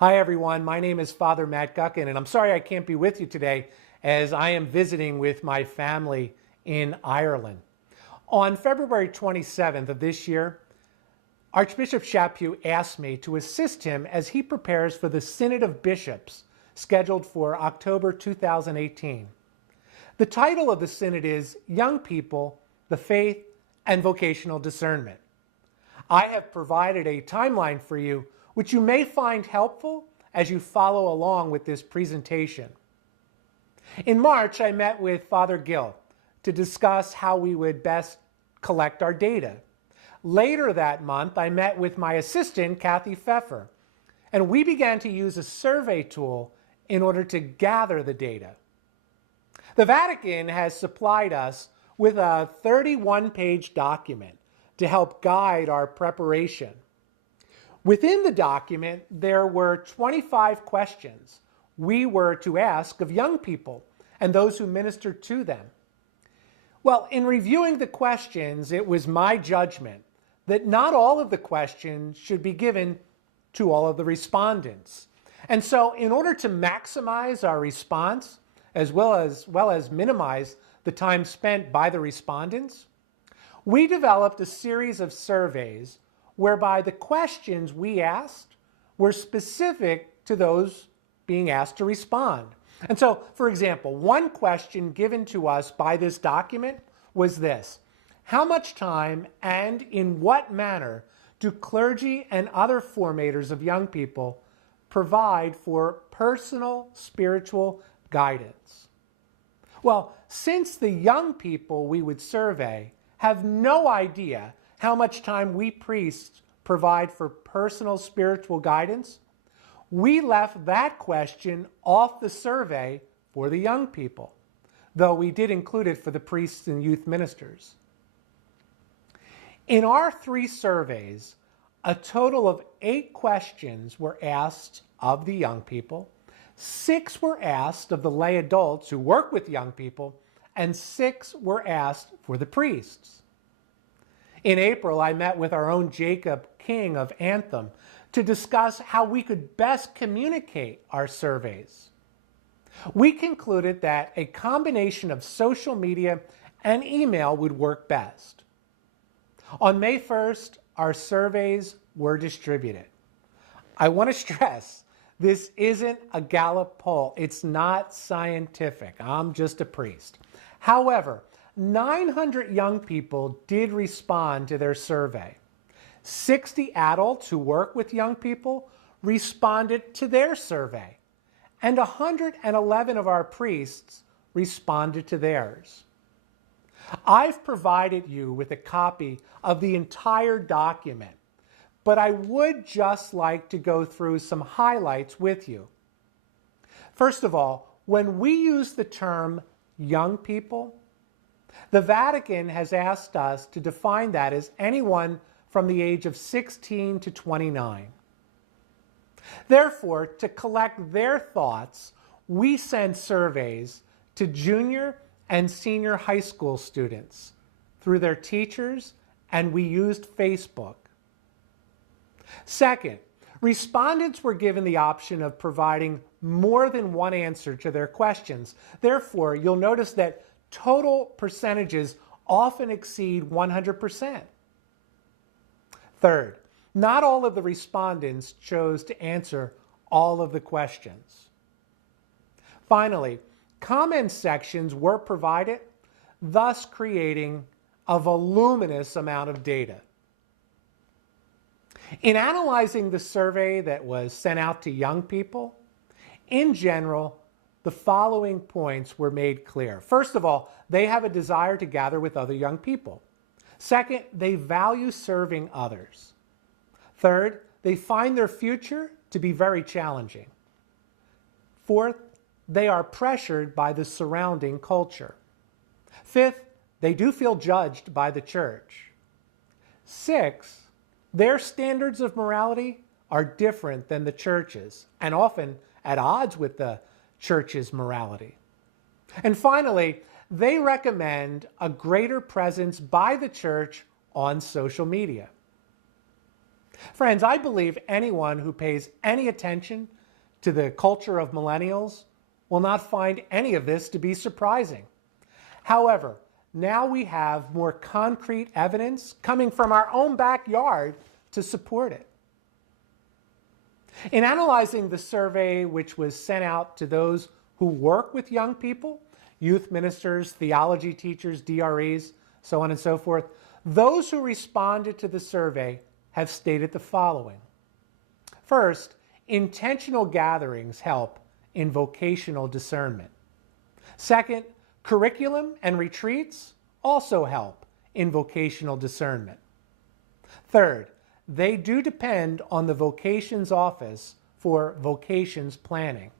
Hi everyone, my name is Father Matt Guckin, and I'm sorry I can't be with you today as I am visiting with my family in Ireland. On February 27th of this year, Archbishop Chaput asked me to assist him as he prepares for the Synod of Bishops scheduled for October 2018. The title of the Synod is Young People, the Faith, and Vocational Discernment. I have provided a timeline for you which you may find helpful as you follow along with this presentation. In March, I met with Father Gill to discuss how we would best collect our data. Later that month, I met with my assistant, Kathy Pfeffer, and we began to use a survey tool in order to gather the data. The Vatican has supplied us with a 31-page document to help guide our preparation. Within the document, there were 25 questions we were to ask of young people and those who minister to them. Well, in reviewing the questions, it was my judgment that not all of the questions should be given to all of the respondents. And so in order to maximize our response, as well as minimize the time spent by the respondents, we developed a series of surveys whereby the questions we asked were specific to those being asked to respond. And so, for example, one question given to us by this document was this: how much time and in what manner do clergy and other formators of young people provide for personal spiritual guidance? Well, since the young people we would survey have no idea how much time we priests provide for personal spiritual guidance, we left that question off the survey for the young people, though we did include it for the priests and youth ministers. In our 3 surveys, a total of 8 questions were asked of the young people, 6 were asked of the lay adults who work with young people, and 6 were asked for the priests. In April, I met with our own Jacob King of Anthem to discuss how we could best communicate our surveys. We concluded that a combination of social media and email would work best. On May 1st, our surveys were distributed. I want to stress, this isn't a Gallup poll. It's not scientific. I'm just a priest. However, 900 young people did respond to their survey. 60 adults who work with young people responded to their survey, and 111 of our priests responded to theirs. I've provided you with a copy of the entire document, but I would just like to go through some highlights with you. First of all, when we use the term young people, the Vatican has asked us to define that as anyone from the age of 16 to 29. Therefore, to collect their thoughts, we send surveys to junior and senior high school students through their teachers, and we used Facebook. Second, respondents were given the option of providing more than one answer to their questions. Therefore, you'll notice that total percentages often exceed 100%. Third, not all of the respondents chose to answer all of the questions. Finally, comment sections were provided, thus creating a voluminous amount of data. In analyzing the survey that was sent out to young people, in general, the following points were made clear. First of all, they have a desire to gather with other young people. Second, they value serving others. Third, they find their future to be very challenging. Fourth, they are pressured by the surrounding culture. Fifth, they do feel judged by the church. Sixth, their standards of morality are different than the church's and often at odds with the church's morality. And finally, they recommend a greater presence by the church on social media. Friends, I believe anyone who pays any attention to the culture of millennials will not find any of this to be surprising. However, now we have more concrete evidence coming from our own backyard to support it. In analyzing the survey, which was sent out to those who work with young people, youth ministers, theology teachers, DREs, so on and so forth, those who responded to the survey have stated the following. First, intentional gatherings help in vocational discernment. Second, curriculum and retreats also help in vocational discernment. Third, they do depend on the vocations office for vocations planning.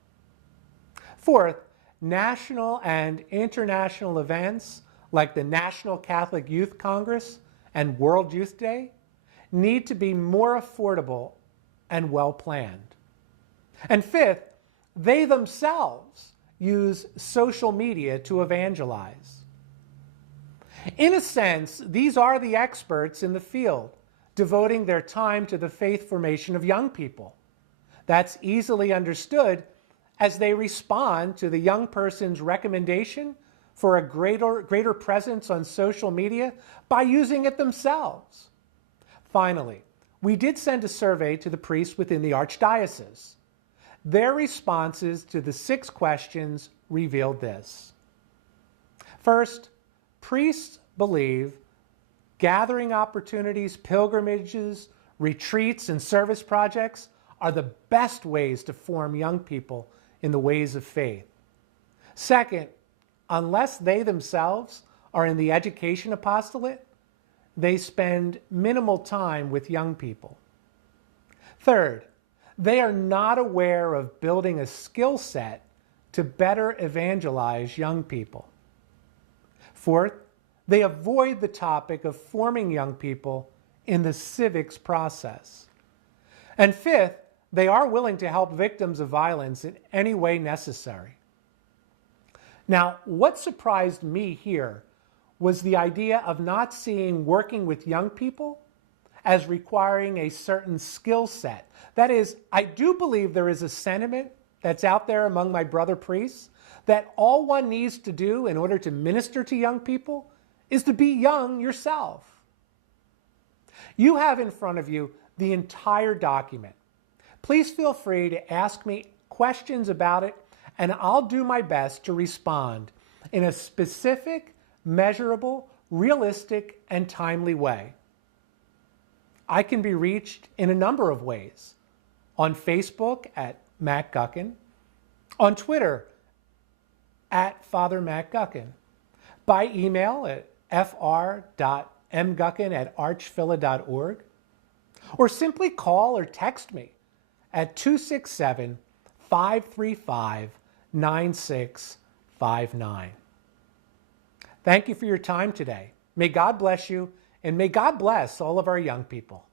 Fourth, national and international events like the National Catholic Youth Congress and World Youth Day need to be more affordable and well planned. And fifth, they themselves use social media to evangelize. In a sense, these are the experts in the field, devoting their time to the faith formation of young people. That's easily understood as they respond to the young person's recommendation for a greater presence on social media by using it themselves. Finally, we did send a survey to the priests within the Archdiocese. Their responses to the 6 questions revealed this. First, priests believe gathering opportunities, pilgrimages, retreats, and service projects are the best ways to form young people in the ways of faith. Second, unless they themselves are in the education apostolate, they spend minimal time with young people. Third, they are not aware of building a skill set to better evangelize young people. Fourth, they avoid the topic of forming young people in the civics process. And fifth, they are willing to help victims of violence in any way necessary. Now, what surprised me here was the idea of not seeing working with young people as requiring a certain skill set. That is, I do believe there is a sentiment that's out there among my brother priests that all one needs to do in order to minister to young people is to be young yourself. You have in front of you the entire document. Please feel free to ask me questions about it, and I'll do my best to respond in a specific, measurable, realistic, and timely way. I can be reached in a number of ways. On Facebook at Matt Guckin, on Twitter at Father Matt Guckin, by email at fr.mguckin@archphila.org, or simply call or text me at 267-535-9659. Thank you for your time today. May God bless you, and may God bless all of our young people.